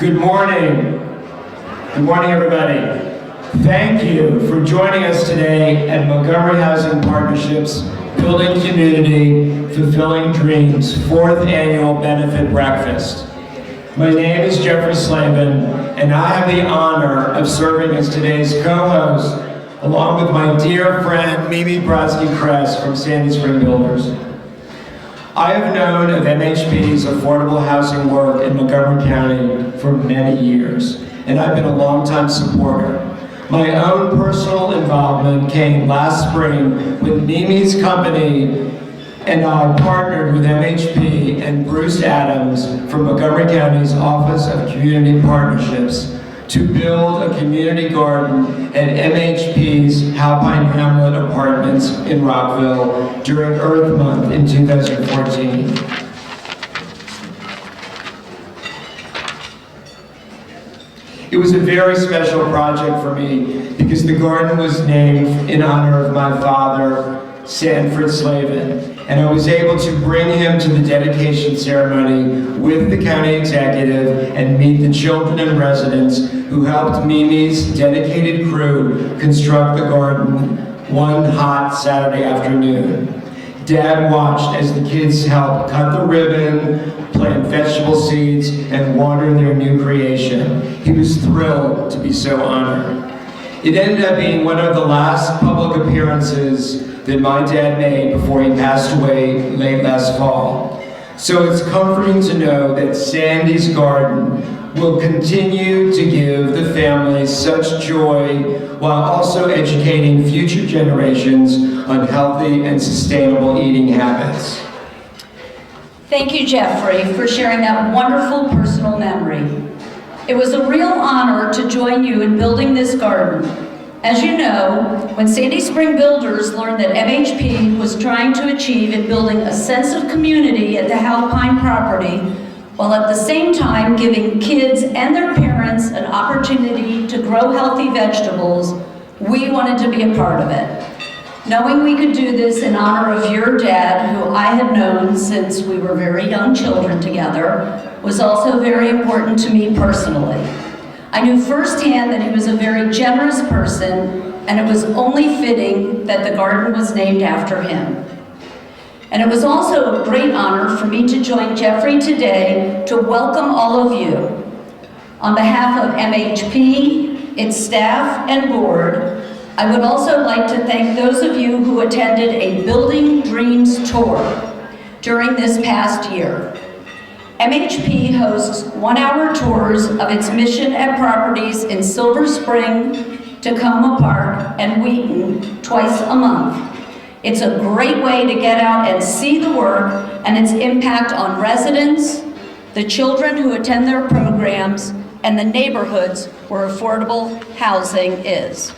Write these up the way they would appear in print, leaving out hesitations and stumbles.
Good morning. Good morning, everybody. Thank you for joining us today at Montgomery Housing Partnership's Building Community, Fulfilling Dreams 4th Annual Benefit Breakfast. My name is Jeffrey Slavin, and I have the honor of serving as today's co-host, along with my dear friend Mimi Brodsky-Kress from Sandy Spring Builders. I have known of MHP's affordable housing work in Montgomery County for many years, and I've been a longtime supporter. My own personal involvement came last spring when Mimi's company and I partnered with MHP and Bruce Adams from Montgomery County's Office of Community Partnerships to build a community garden at MHP's Alpine Hamlet Apartments in Rockville during Earth Month in 2014. It was a very special project for me because the garden was named in honor of my father, Sanford Slavin, and I was able to bring him to the dedication ceremony with the county executive and meet the children and residents who helped Mimi's dedicated crew construct the garden one hot Saturday afternoon. Dad watched as the kids helped cut the ribbon, plant vegetable seeds, and water their new creation. He was thrilled to be so honored. It ended up being one of the last public appearances that my dad made before he passed away late last fall. So it's comforting to know that Sandy's Garden will continue to give the family such joy while also educating future generations on healthy and sustainable eating habits. Thank you, Jeffrey, for sharing that wonderful personal memory. It was a real honor to join you in building this garden. As you know, when Sandy Spring Builders learned that MHP was trying to achieve in building a sense of community at the Alpine property, while at the same time giving kids and their parents an opportunity to grow healthy vegetables, we wanted to be a part of it. Knowing we could do this in honor of your dad, who I had known since we were very young children together, was also very important to me personally. I knew firsthand that he was a very generous person, and it was only fitting that the garden was named after him. And it was also a great honor for me to join Jeffrey today to welcome all of you. On behalf of MHP, its staff, and board, I would also like to thank those of you who attended a Building Dreams tour during this past year. MHP hosts one-hour tours of its mission at properties in Silver Spring, Tacoma Park, and Wheaton twice a month. It's a great way to get out and see the work and its impact on residents, the children who attend their programs, and the neighborhoods where affordable housing is.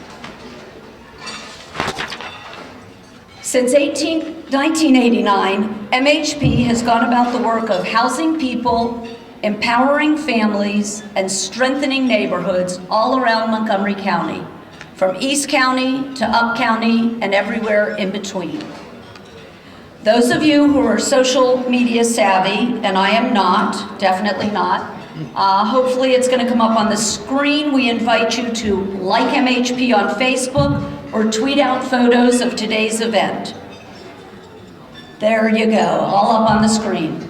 Since 1989, MHP has gone about the work of housing people, empowering families, and strengthening neighborhoods all around Montgomery County, from East County to Up County and everywhere in between. Those of you who are social media savvy, and I am not, definitely not, hopefully it's going to come up on the screen. We invite you to like MHP on Facebook or tweet out photos of today's event. There you go, all up on the screen.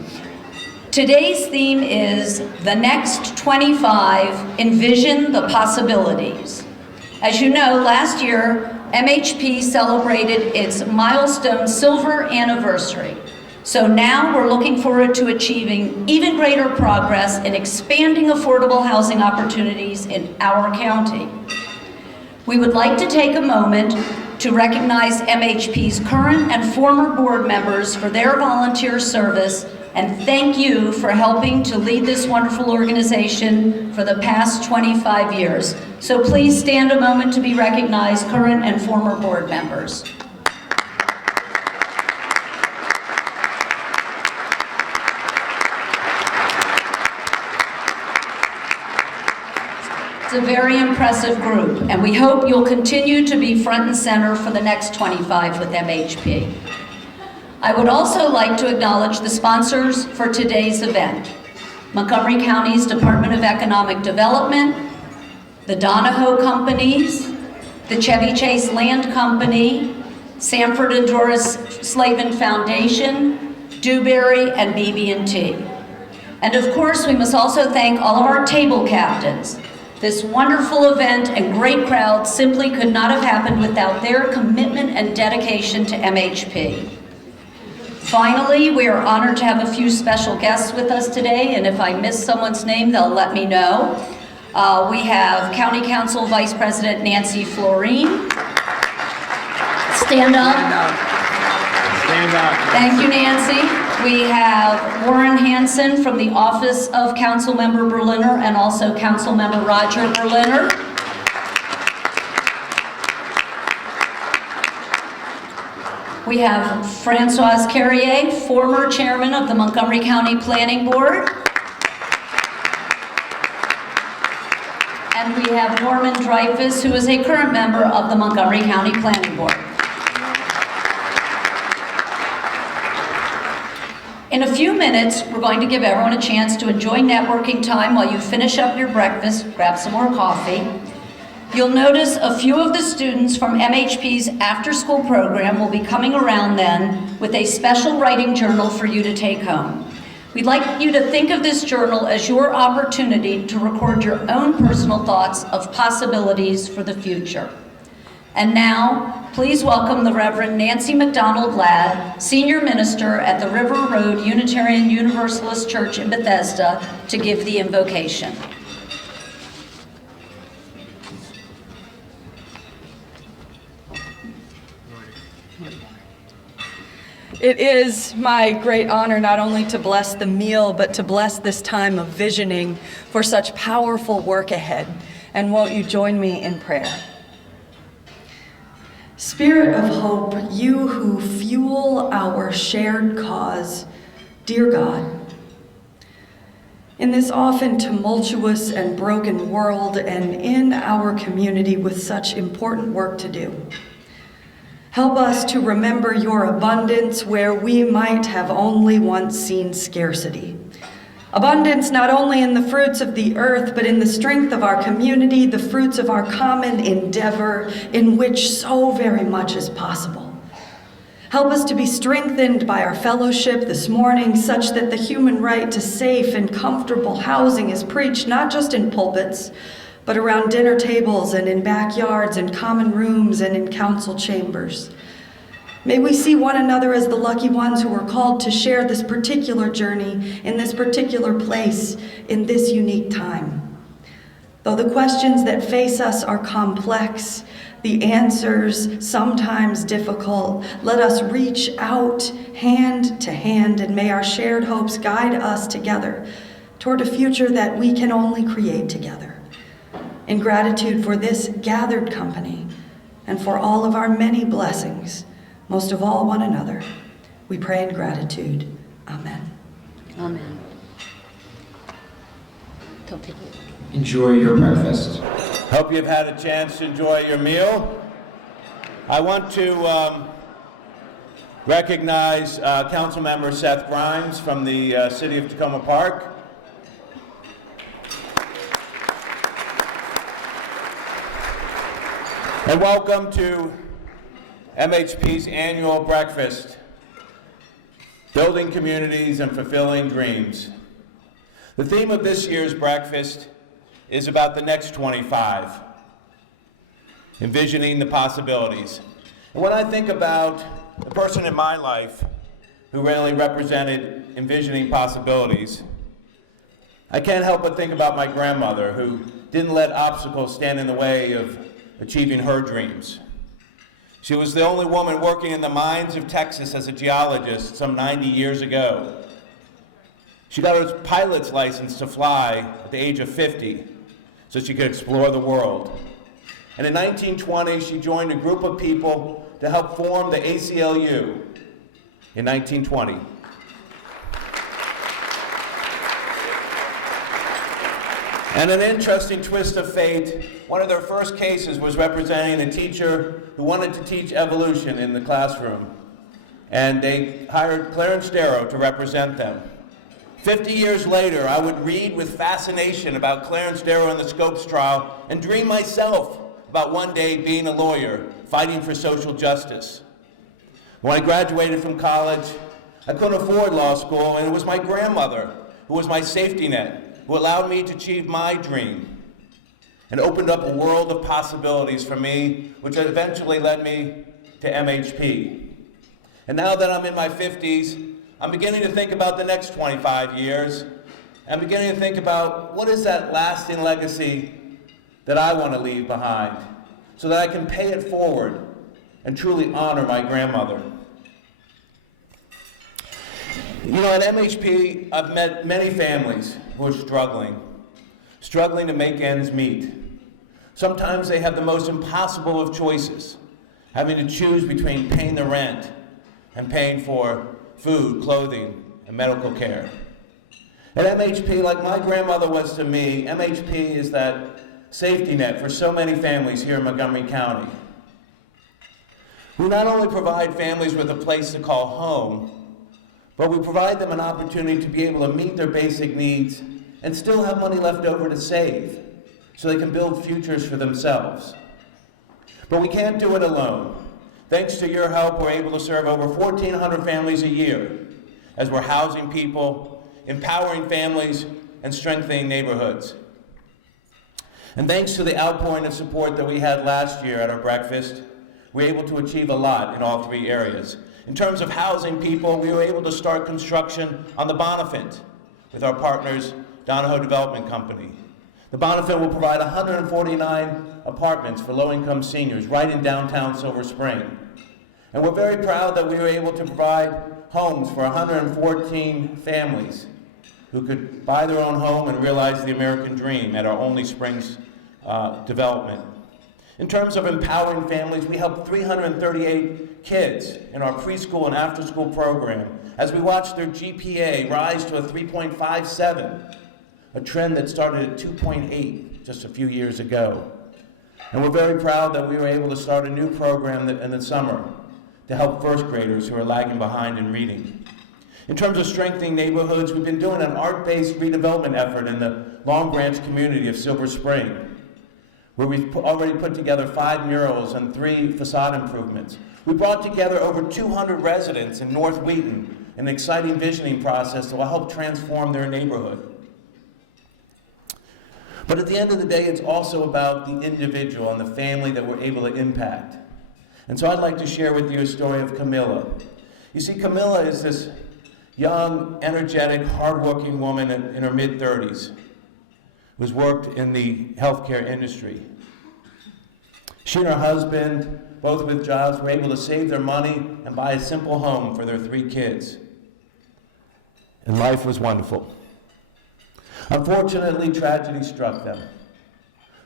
Today's theme is the next 25, Envision the Possibilities. As you know, last year, MHP celebrated its milestone silver anniversary. So now we're looking forward to achieving even greater progress in expanding affordable housing opportunities in our county. We would like to take a moment to recognize MHP's current and former board members for their volunteer service, and thank you for helping to lead this wonderful organization for the past 25 years. So please stand a moment to be recognized, current and former board members. It's a very impressive group, and we hope you'll continue to be front and center for the next 25 with MHP. I would also like to acknowledge the sponsors for today's event. Montgomery County's Department of Economic Development, the Donahoe Companies, the Chevy Chase Land Company, Sanford and Doris Slavin Foundation, Dewberry, and BB&T. And of course, we must also thank all of our table captains. This wonderful event and great crowd simply could not have happened without their commitment and dedication to MHP. Finally, we are honored to have a few special guests with us today, and if I miss someone's name, they'll let me know. We have County Council Vice President Nancy Florine. Stand up. Stand up. Thank you, Nancy. We have Warren Hansen from the Office of Councilmember Berliner and also Councilmember Roger Berliner. We have Francoise Carrier, former chairman of the Montgomery County Planning Board. And we have Norman Dreyfus, who is a current member of the Montgomery County Planning Board. In a few minutes, we're going to give everyone a chance to enjoy networking time while you finish up your breakfast, grab some more coffee. You'll notice a few of the students from MHP's after-school program will be coming around then with a special writing journal for you to take home. We'd like you to think of this journal as your opportunity to record your own personal thoughts of possibilities for the future. And now, please welcome the Reverend Nancy McDonald Ladd, Senior Minister at the River Road Unitarian Universalist Church in Bethesda, to give the invocation. It is my great honor not only to bless the meal, but to bless this time of visioning for such powerful work ahead. And won't you join me in prayer? Spirit of hope, you who fuel our shared cause, dear God, in this often tumultuous and broken world and in our community with such important work to do, help us to remember your abundance where we might have only once seen scarcity. Abundance not only in the fruits of the earth, but in the strength of our community, the fruits of our common endeavor, in which so very much is possible. Help us to be strengthened by our fellowship this morning, such that the human right to safe and comfortable housing is preached not just in pulpits, but around dinner tables and in backyards and common rooms and in council chambers. May we see one another as the lucky ones who are called to share this particular journey in this particular place in this unique time. Though the questions that face us are complex, the answers sometimes difficult, let us reach out hand to hand, and may our shared hopes guide us together toward a future that we can only create together. In gratitude for this gathered company and for all of our many blessings, most of all one another, we pray in gratitude. Amen. Amen. Enjoy your breakfast. Hope you've had a chance to enjoy your meal. I want to recognize Councilmember Seth Grimes from the City of Tacoma Park. And welcome to MHP's annual breakfast, Building Communities and Fulfilling Dreams. The theme of this year's breakfast is about the next 25, envisioning the possibilities. And when I think about the person in my life who really represented envisioning possibilities, I can't help but think about my grandmother, who didn't let obstacles stand in the way of achieving her dreams. She was the only woman working in the mines of Texas as a geologist some 90 years ago. She got her pilot's license to fly at the age of 50 so she could explore the world. And in 1920, she joined a group of people to help form the ACLU in 1920. And an interesting twist of fate, one of their first cases was representing a teacher who wanted to teach evolution in the classroom. And they hired Clarence Darrow to represent them. 50 years later, I would read with fascination about Clarence Darrow and the Scopes trial and dream myself about one day being a lawyer fighting for social justice. When I graduated from college, I couldn't afford law school, and it was my grandmother who was my safety net, who allowed me to achieve my dream and opened up a world of possibilities for me, which eventually led me to MHP. And now that I'm in my 50s, I'm beginning to think about the next 25 years. I'm beginning to think about what is that lasting legacy that I want to leave behind so that I can pay it forward and truly honor my grandmother. You know, at MHP, I've met many families who are struggling to make ends meet. Sometimes they have the most impossible of choices, having to choose between paying the rent and paying for food, clothing, and medical care. At MHP, like my grandmother was to me, MHP is that safety net for so many families here in Montgomery County. We not only provide families with a place to call home, but we provide them an opportunity to be able to meet their basic needs and still have money left over to save so they can build futures for themselves. But we can't do it alone. Thanks to your help, we're able to serve over 1,400 families a year as we're housing people, empowering families, and strengthening neighborhoods. And thanks to the outpouring of support that we had last year at our breakfast, we were able to achieve a lot in all three areas. In terms of housing people, we were able to start construction on the Bonifant with our partners, Donahoe Development Company. The Bonifant will provide 149 apartments for low-income seniors right in downtown Silver Spring. And we're very proud that we were able to provide homes for 114 families who could buy their own home and realize the American dream at our Only Springs development. In terms of empowering families, we helped 338 kids in our preschool and after-school program as we watched their GPA rise to a 3.57, a trend that started at 2.8 just a few years ago. And we're very proud that we were able to start a new program in the summer to help first graders who are lagging behind in reading. In terms of strengthening neighborhoods, we've been doing an art-based redevelopment effort in the Long Branch community of Silver Spring, where we've already put together 5 murals and 3 facade improvements. We brought together over 200 residents in North Wheaton, an exciting visioning process that will help transform their neighborhood. But at the end of the day, it's also about the individual and the family that we're able to impact. And so I'd like to share with you a story of Camilla. You see, Camilla is this young, energetic, hardworking woman in her mid-30s who's worked in the healthcare industry. She and her husband, both with jobs, were able to save their money and buy a simple home for their 3 kids. And life was wonderful. Unfortunately, tragedy struck them.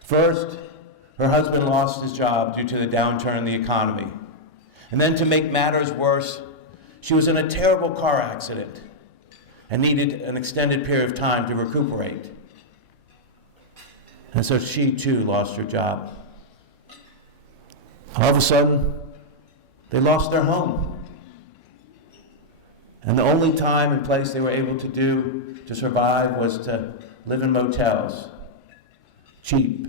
First, her husband lost his job due to the downturn in the economy. And then to make matters worse, she was in a terrible car accident and needed an extended period of time to recuperate. And so she too lost her job. All of a sudden, they lost their home. And the only time and place they were able to do to survive was to live in motels. Cheap,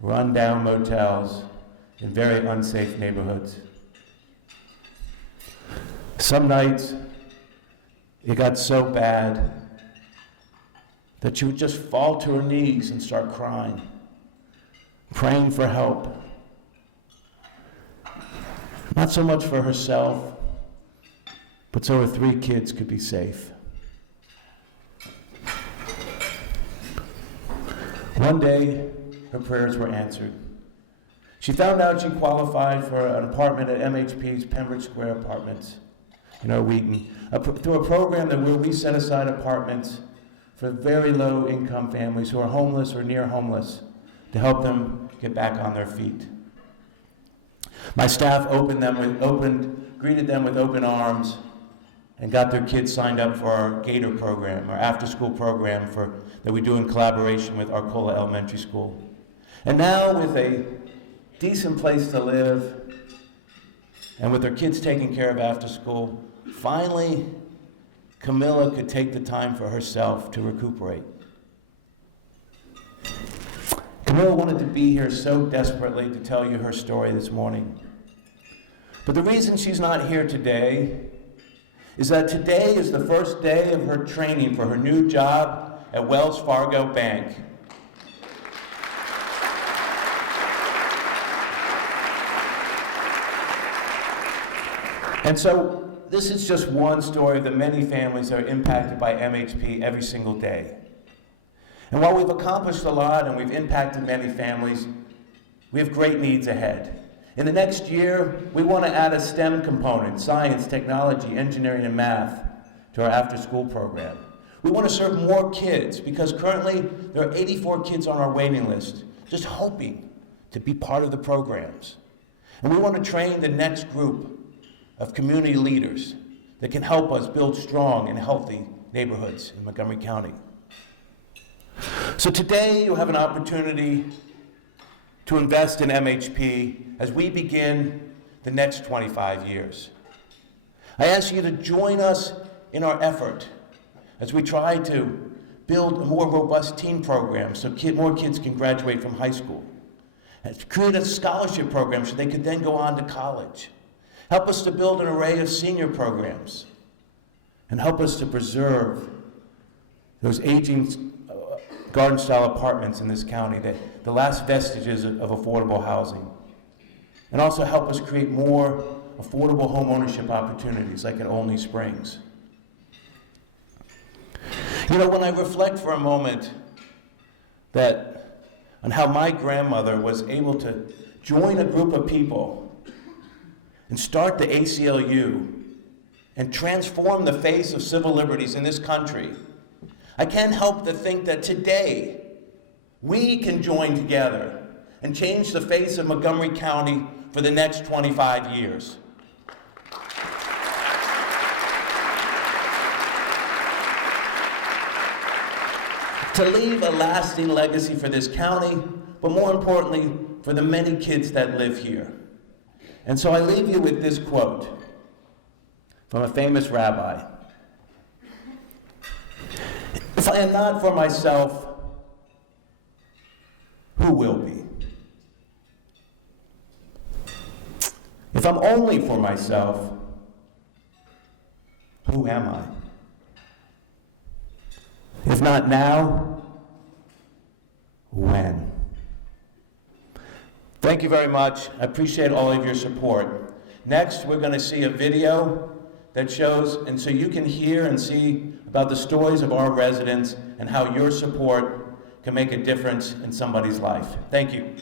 run-down motels in very unsafe neighborhoods. Some nights, it got so bad that she would just fall to her knees and start crying, praying for help. Not so much for herself, but so her 3 kids could be safe. One day, her prayers were answered. She found out she qualified for an apartment at MHP's Pembroke Square Apartments in Wheaton, through a program where we set aside apartments for very low-income families who are homeless or near homeless to help them get back on their feet. My staff greeted them with open arms and got their kids signed up for our Gator program, our after-school program that we do in collaboration with Arcola Elementary School. And now, with a decent place to live and with their kids taken care of after school, finally, Camilla could take the time for herself to recuperate. Camilla wanted to be here so desperately to tell you her story this morning. But the reason she's not here today is that today is the first day of her training for her new job at Wells Fargo Bank. And so this is just one story of the many families that are impacted by MHP every single day. And while we've accomplished a lot and we've impacted many families, we have great needs ahead. In the next year, we want to add a STEM component, science, technology, engineering, and math, to our after-school program. We want to serve more kids because currently there are 84 kids on our waiting list just hoping to be part of the programs. And we want to train the next group of community leaders that can help us build strong and healthy neighborhoods in Montgomery County. So today you have an opportunity to invest in MHP as we begin the next 25 years. I ask you to join us in our effort as we try to build a more robust teen program so more kids can graduate from high school. And to create a scholarship program so they could then go on to college. Help us to build an array of senior programs. And help us to preserve those aging garden-style apartments in this county, the last vestiges of affordable housing. And also help us create more affordable home ownership opportunities like at Olney Springs. You know, when I reflect for a moment on how my grandmother was able to join a group of people and start the ACLU and transform the face of civil liberties in this country, I can't help but think that today we can join together and change the face of Montgomery County for the next 25 years. To leave a lasting legacy for this county, but more importantly, for the many kids that live here. And so I leave you with this quote from a famous rabbi. If I am not for myself, who will be? If I'm only for myself, who am I? If not now, when? Thank you very much. I appreciate all of your support. Next, we're going to see a video that shows, and so you can hear and see about the stories of our residents and how your support can make a difference in somebody's life. Thank you.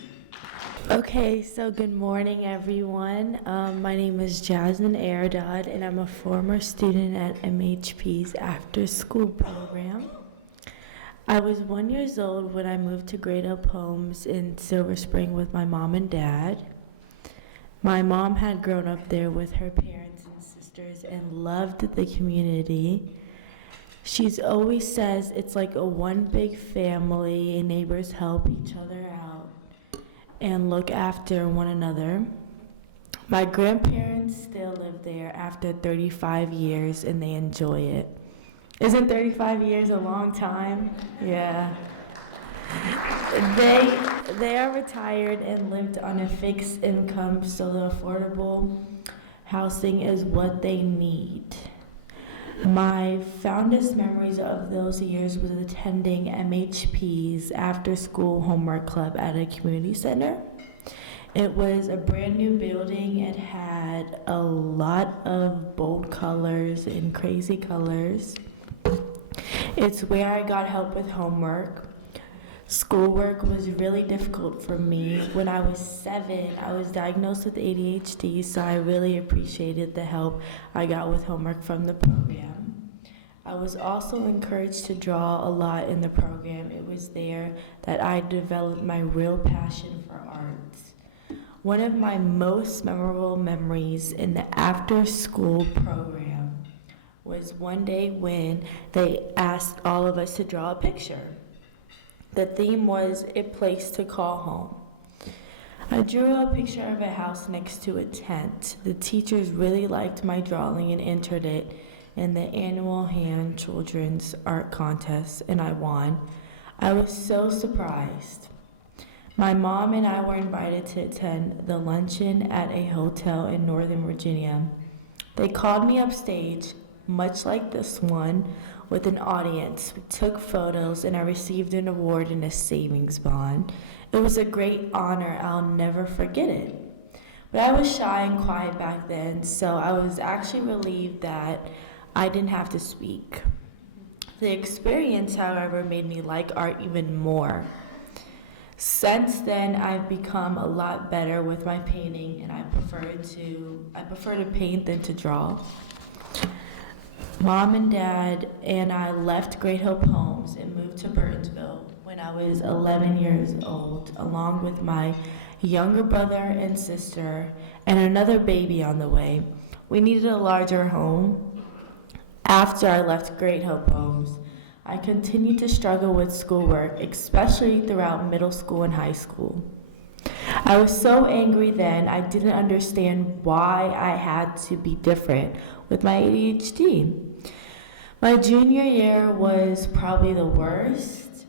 Okay, so good morning, everyone. My name is Jasmine Air Dodd, and I'm a former student at MHP's after-school program. I was 1 year old when I moved to Great Up Homes in Silver Spring with my mom and dad. My mom had grown up there with her parents and sisters and loved the community. She's always says it's like a one big family, and neighbors help each other out and look after one another. My grandparents still live there after 35 years and they enjoy it. Isn't 35 years a long time? Yeah. They are retired and lived on a fixed income, so the affordable housing is what they need. My fondest memories of those years was attending MHP's after-school homework club at a community center. It was a brand new building. It had a lot of bold colors and crazy colors. It's where I got help with homework. Schoolwork was really difficult for me. When I was 7, I was diagnosed with ADHD, so I really appreciated the help I got with homework from the program. I was also encouraged to draw a lot in the program. It was there that I developed my real passion for arts. One of my most memorable memories in the after-school program was one day when they asked all of us to draw a picture. The theme was a place to call home. I drew a picture of a house next to a tent. The teachers really liked my drawing and entered it in the annual hand children's art contest, and I won. I was so surprised. My mom and I were invited to attend the luncheon at a hotel in Northern Virginia. They called me upstage, much like this one, with an audience. We took photos, and I received an award and a savings bond. It was a great honor. I'll never forget it. But I was shy and quiet back then, so I was actually relieved that I didn't have to speak. The experience, however, made me like art even more. Since then, I've become a lot better with my painting, and I prefer to paint than to draw. Mom and Dad and I left Great Hope Homes and moved to Burtonsville when I was 11 years old, along with my younger brother and sister and another baby on the way. We needed a larger home. After I left Great Hope Homes, I continued to struggle with schoolwork, especially throughout middle school and high school. I was so angry then, I didn't understand why I had to be different with my ADHD. My junior year was probably the worst.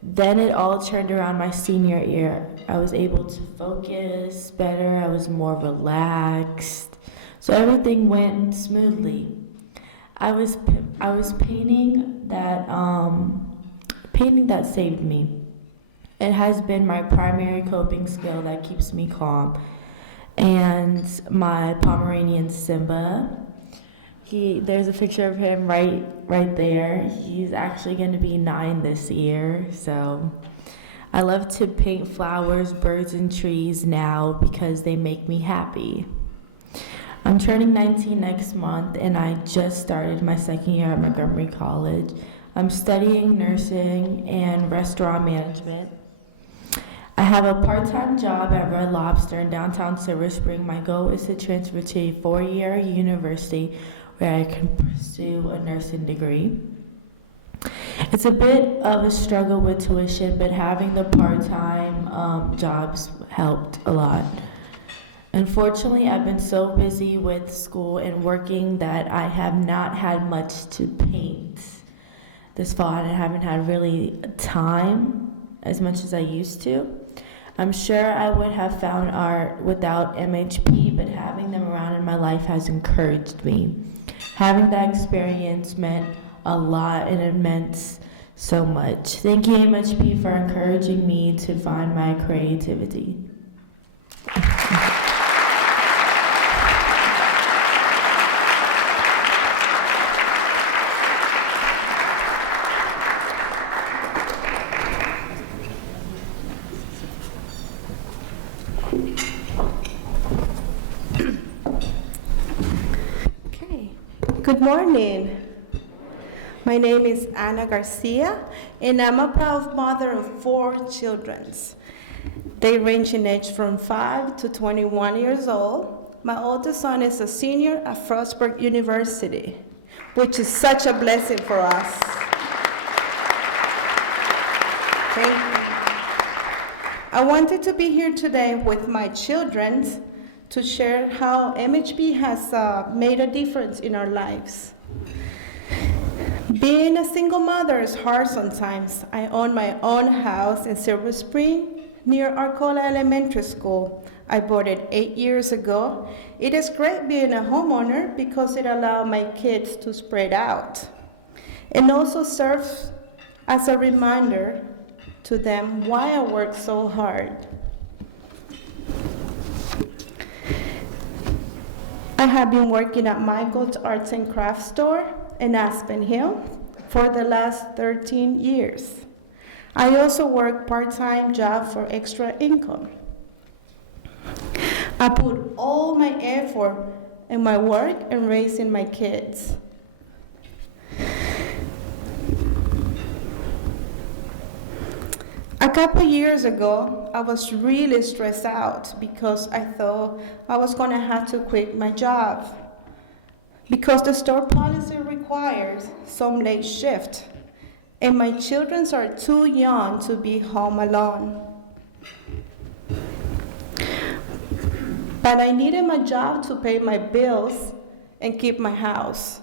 Then it all turned around my senior year. I was able to focus better, I was more relaxed, so everything went smoothly. I was painting that saved me. It has been my primary coping skill that keeps me calm. And my Pomeranian Simba, there's a picture of him right there. He's actually going to be 9 this year. So I love to paint flowers, birds, and trees now because they make me happy. I'm turning 19 next month, and I just started my second year at Montgomery College. I'm studying nursing and restaurant management. I have a part-time job at Red Lobster in downtown Silver Spring. My goal is to transfer to a 4-year university where I can pursue a nursing degree. It's a bit of a struggle with tuition, but having the part-time jobs helped a lot. Unfortunately, I've been so busy with school and working that I have not had much to paint this fall, and I haven't had really time as much as I used to. I'm sure I would have found art without MHP, but having them around in my life has encouraged me. Having that experience meant a lot, and it meant so much. Thank you, MHP, for encouraging me to find my creativity. Good morning. My name is Ana Garcia, and I'm a proud mother of 4 children. They range in age from 5 to 21 years old. My oldest son is a senior at Frostburg University, which is such a blessing for us. Thank you. I wanted to be here today with my children to share how MHP has made a difference in our lives. Being a single mother is hard sometimes. I own my own house in Silver Spring near Arcola Elementary School. I bought it 8 years ago. It is great being a homeowner because it allows my kids to spread out and also serves as a reminder to them why I work so hard. I have been working at Michael's Arts and Crafts store in Aspen Hill for the last 13 years. I also work part-time job for extra income. I put all my effort in my work and raising my kids. A couple years ago, I was really stressed out because I thought I was going to have to quit my job because the store policy requires some late shift, and my children are too young to be home alone. But I needed my job to pay my bills and keep my house.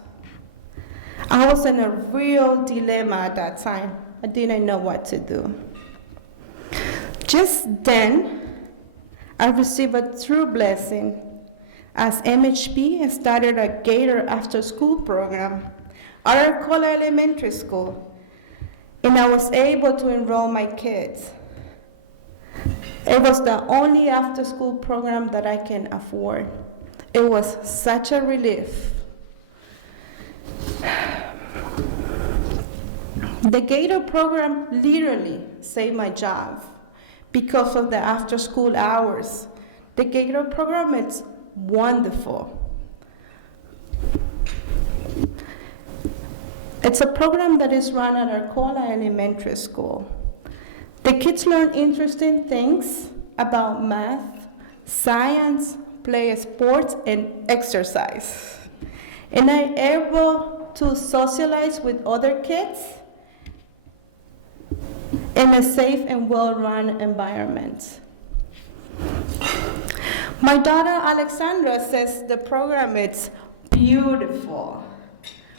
I was in a real dilemma at that time. I didn't know what to do. Just then, I received a true blessing as MHP started a Gator after-school program at Arcola Elementary School, and I was able to enroll my kids. It was the only after-school program that I can afford. It was such a relief. The Gator program literally saved my job because of the after-school hours. The Gator program is wonderful. It's a program that is run at Arcola Elementary School. The kids learn interesting things about math, science, play sports, and exercise. And I'm able to socialize with other kids in a safe and well-run environment. My daughter Alexandra says the program is beautiful.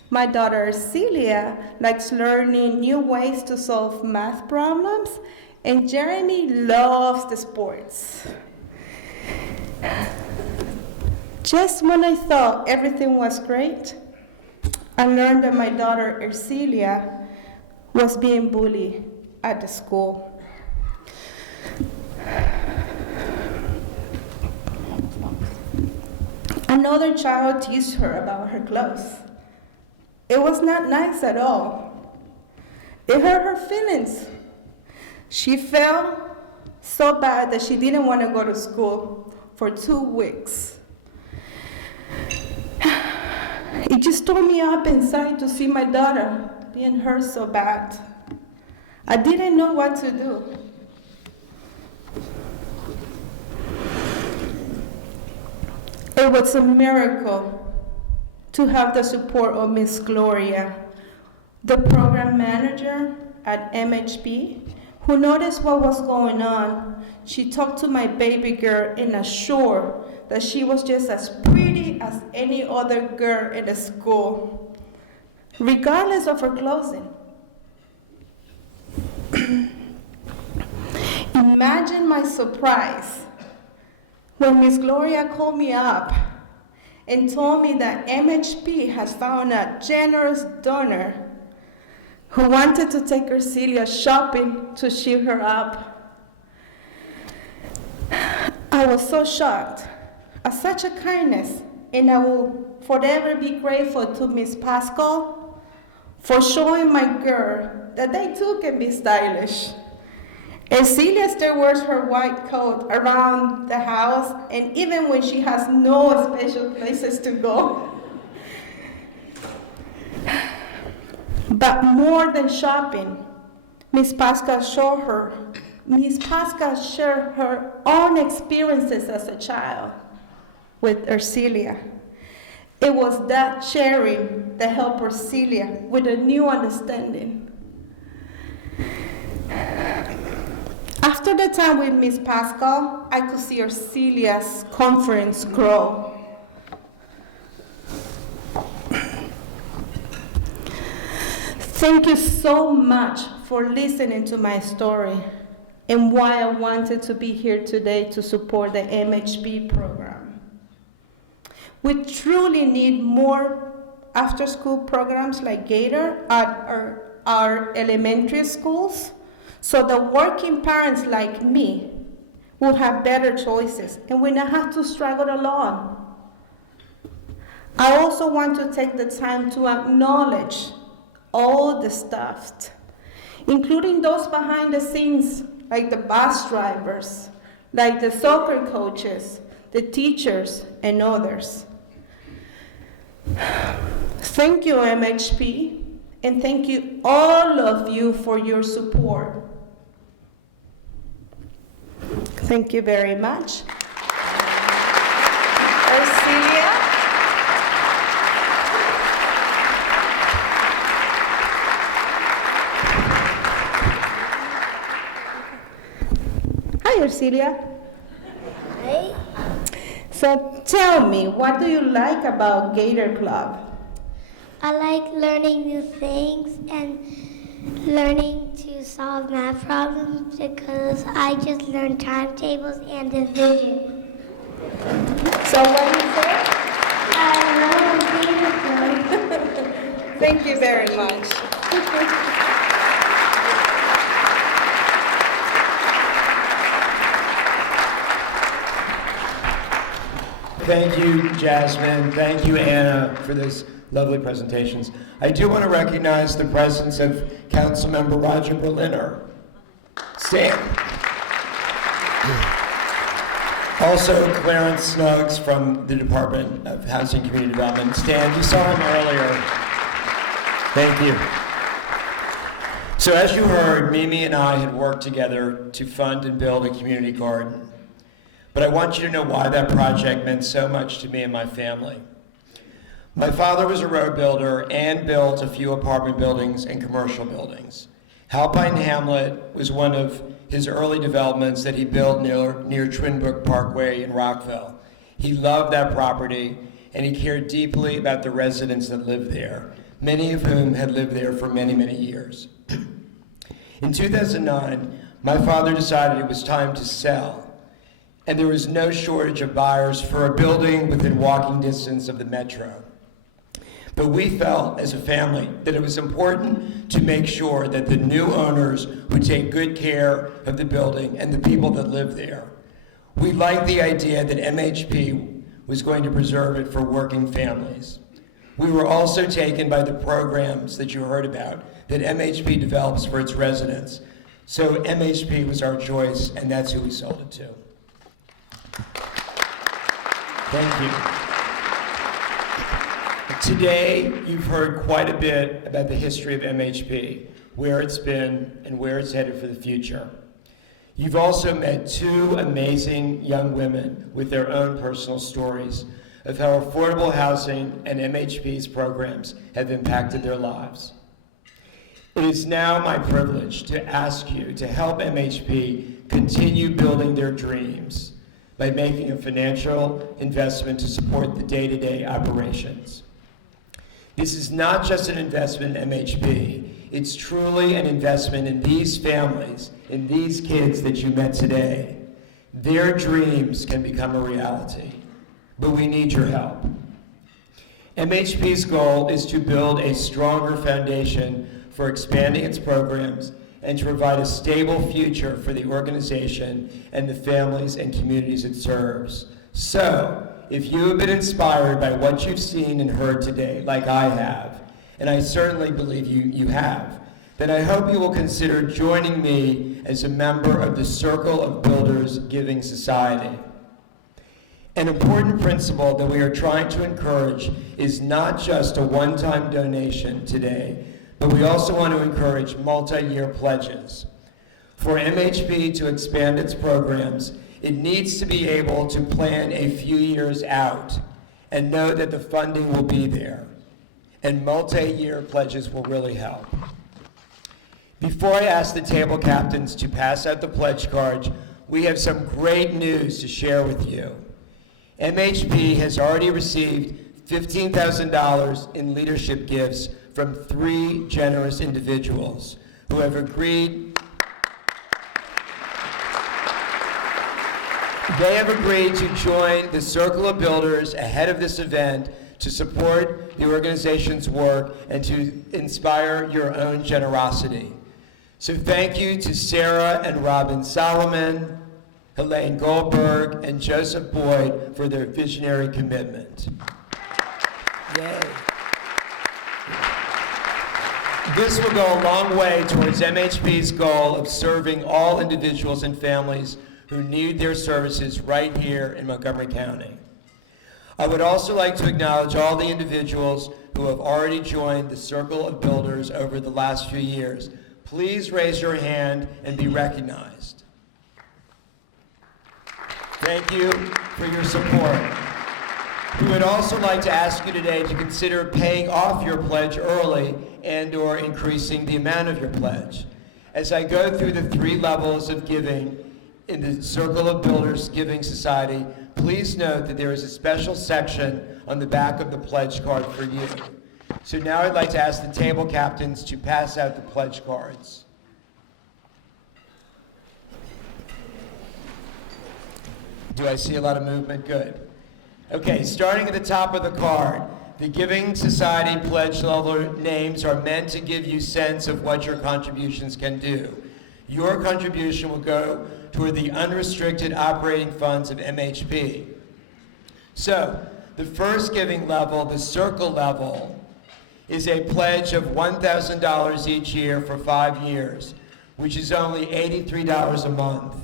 My daughter Celia likes learning new ways to solve math problems, and Jeremy loves the sports. Just when I thought everything was great, I learned that my daughter Ercelia was being bullied at the school. Another child teased her about her clothes. It was not nice at all. It hurt her feelings. She felt so bad that she didn't want to go to school for 2 weeks. It just tore me up inside to see my daughter being hurt so bad. I didn't know what to do. It was a miracle to have the support of Miss Gloria, the program manager at MHP, who noticed what was going on. She talked to my baby girl and assured that she was just as pretty as any other girl in the school, regardless of her clothing. Imagine my surprise when Miss Gloria called me up and told me that MHP has found a generous donor who wanted to take Ercelia shopping to cheer her up. I was so shocked at such a kindness, and I will forever be grateful to Miss Pascal for showing my girl that they too can be stylish. Ercelia still wears her white coat around the house, and even when she has no special places to go. But more than shopping, Miss Pascal shared her own experiences as a child with Ercelia. It was that sharing that helped Ercelia with a new understanding. After the time with Miss Pascal, I could see Ercelia's confidence grow. Thank you so much for listening to my story and why I wanted to be here today to support the MHP program. We truly need more after-school programs like Gator at our elementary schools, so the working parents like me will have better choices and will not have to struggle alone. I also want to take the time to acknowledge all the staff, including those behind the scenes, like the bus drivers, like the soccer coaches, the teachers, and others. Thank you, MHP, and thank you all of you for your support. Thank you very much. Ercelia. Hi, Ercelia. Hi. So tell me, what do you like about Gator Club? I like learning new things and learning to solve math problems because I just learned timetables and division. So what do you say? I love dinosaurs. Thank you very much. Thank you, Jasmine. Thank you, Anna, for those lovely presentations. I do want to recognize the presence of Councilmember Roger Berliner. Stand. Also, Clarence Snuggs from the Department of Housing and Community Development. Stan, you saw him earlier. Thank you. So as you heard, Mimi and I had worked together to fund and build a community garden. But I want you to know why that project meant so much to me and my family. My father was a road builder and built a few apartment buildings and commercial buildings. Alpine Hamlet was one of his early developments that he built near Twin Brook Parkway in Rockville. He loved that property and he cared deeply about the residents that lived there, many of whom had lived there for many, many years. In 2009, my father decided it was time to sell, and there was no shortage of buyers for a building within walking distance of the metro. But we felt as a family that it was important to make sure that the new owners would take good care of the building and the people that live there. We liked the idea that MHP was going to preserve it for working families. We were also taken by the programs that you heard about that MHP develops for its residents. So MHP was our choice, and that's who we sold it to. Thank you. Today, you've heard quite a bit about the history of MHP, where it's been and where it's headed for the future. You've also met two amazing young women with their own personal stories of how affordable housing and MHP's programs have impacted their lives. It is now my privilege to ask you to help MHP continue building their dreams by making a financial investment to support the day-to-day operations. This is not just an investment in MHP, it's truly an investment in these families, in these kids that you met today. Their dreams can become a reality, but we need your help. MHP's goal is to build a stronger foundation for expanding its programs and to provide a stable future for the organization and the families and communities it serves. So, if you have been inspired by what you've seen and heard today, like I have, and I certainly believe you have, then I hope you will consider joining me as a member of the Circle of Builders Giving Society. An important principle that we are trying to encourage is not just a one-time donation today, but we also want to encourage multi-year pledges. For MHP to expand its programs, it needs to be able to plan a few years out and know that the funding will be there. And multi-year pledges will really help. Before I ask the table captains to pass out the pledge cards, we have some great news to share with you. MHP has already received $15,000 in leadership gifts from 3 generous individuals who have agreed. They have agreed to join the Circle of Builders ahead of this event to support the organization's work and to inspire your own generosity. So thank you to Sarah and Robin Solomon, Helene Goldberg, and Joseph Boyd for their visionary commitment. Yay. This will go a long way towards MHP's goal of serving all individuals and families who need their services right here in Montgomery County. I would also like to acknowledge all the individuals who have already joined the Circle of Builders over the last few years. Please raise your hand and be recognized. Thank you for your support. We would also like to ask you today to consider paying off your pledge early and/or increasing the amount of your pledge. As I go through the 3 levels of giving in the Circle of Builders Giving Society, please note that there is a special section on the back of the pledge card for you. So now I'd like to ask the table captains to pass out the pledge cards. Do I see a lot of movement? Good. Okay, starting at the top of the card, the Giving Society pledge level names are meant to give you sense of what your contributions can do. Your contribution will go toward the unrestricted operating funds of MHP. So, the first giving level, the circle level, is a pledge of $1,000 each year for 5 years, which is only $83 a month.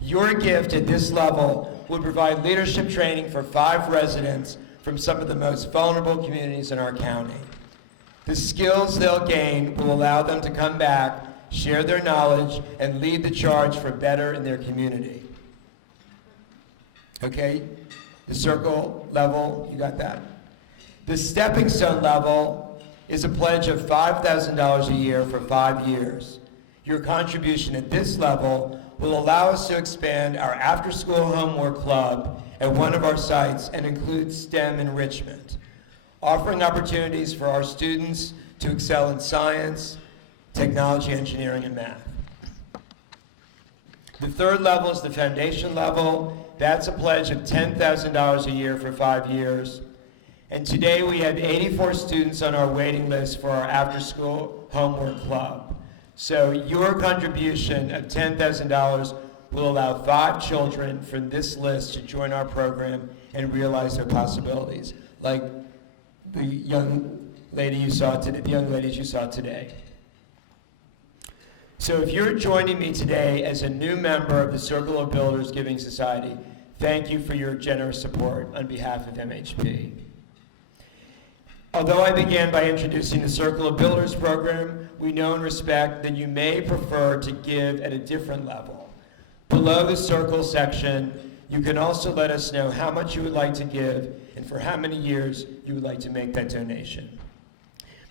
Your gift at this level would provide leadership training for 5 residents from some of the most vulnerable communities in our county. The skills they'll gain will allow them to come back, share their knowledge, and lead the charge for better in their community. Okay? The circle level, you got that? The stepping stone level is a pledge of $5,000 a year for 5 years. Your contribution at this level will allow us to expand our after-school homework club at one of our sites and include STEM enrichment, offering opportunities for our students to excel in science, technology, engineering, and math. The third level is the foundation level. That's a pledge of $10,000 a year for 5 years. And today we have 84 students on our waiting list for our after-school homework club. So your contribution of $10,000 will allow 5 children from this list to join our program and realize their possibilities, like the young lady you saw today, the young ladies you saw today. So if you're joining me today as a new member of the Circle of Builders Giving Society, thank you for your generous support on behalf of MHP. Although I began by introducing the Circle of Builders program, we know and respect that you may prefer to give at a different level. Below the Circle section, you can also let us know how much you would like to give and for how many years you would like to make that donation.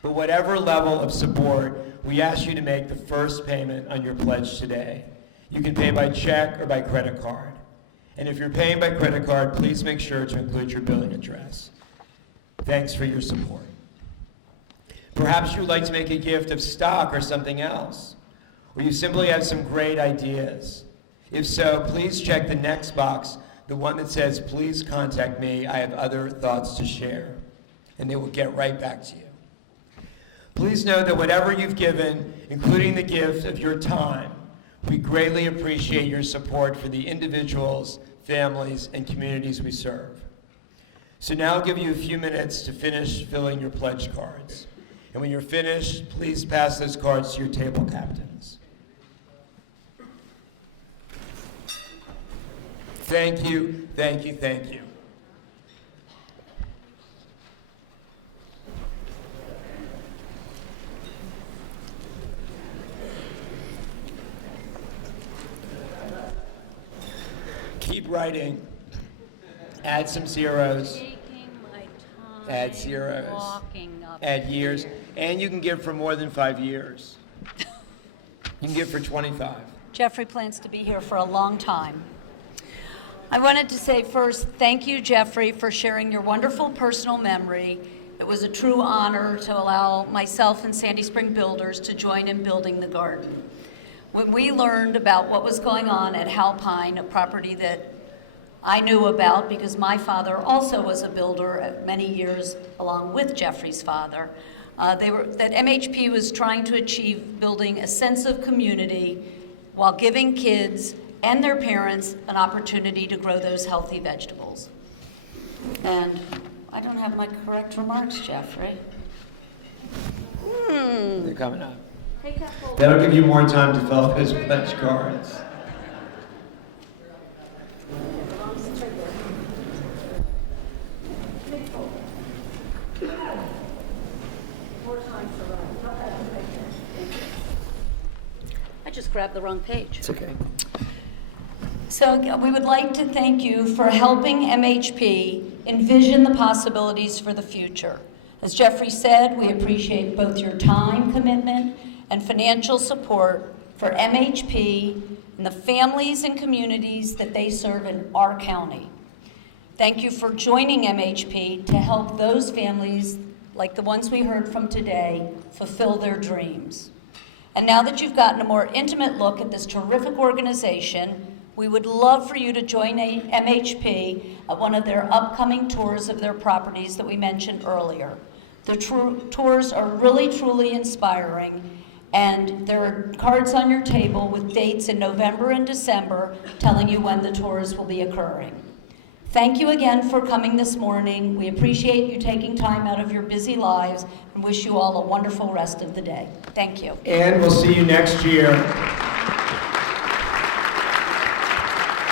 But whatever level of support, we ask you to make the first payment on your pledge today. You can pay by check or by credit card. And if you're paying by credit card, please make sure to include your billing address. Thanks for your support. Perhaps you would like to make a gift of stock or something else, or you simply have some great ideas. If so, please check the next box, the one that says, please contact me, I have other thoughts to share, and they will get right back to you. Please know that whatever you've given, including the gift of your time, we greatly appreciate your support for the individuals, families, and communities we serve. So now I'll give you a few minutes to finish filling your pledge cards. And when you're finished, please pass those cards to your table captains. Thank you, thank you, thank you. Keep writing. Add some zeros. Taking my time, Add zeros. walking up Add years. here. And you can give for more than 5 years. You can give for 25. Jeffrey plans to be here for a long time. I wanted to say first, thank you, Jeffrey, for sharing your wonderful personal memory. It was a true honor to allow myself and Sandy Spring Builders to join in building the garden. When we learned about what was going on at Halpine, a property that I knew about because my father also was a builder many years along with Jeffrey's father, that MHP was trying to achieve building a sense of community while giving kids and their parents an opportunity to grow those healthy vegetables. And I don't have my correct remarks, Jeffrey. They're coming up. Take that folder. That'll give you more time to fill out those pledge cards. I just grabbed the wrong page. It's okay. So we would like to thank you for helping MHP envision the possibilities for the future. As Jeffrey said, we appreciate both your time commitment and financial support for MHP and the families and communities that they serve in our county. Thank you for joining MHP to help those families like the ones we heard from today, fulfill their dreams. And now that you've gotten a more intimate look at this terrific organization, we would love for you to join MHP at one of their upcoming tours of their properties that we mentioned earlier. The tours are really, truly inspiring, and there are cards on your table with dates in November and December telling you when the tours will be occurring. Thank you again for coming this morning. We appreciate you taking time out of your busy lives and wish you all a wonderful rest of the day. Thank you. And we'll see you next year.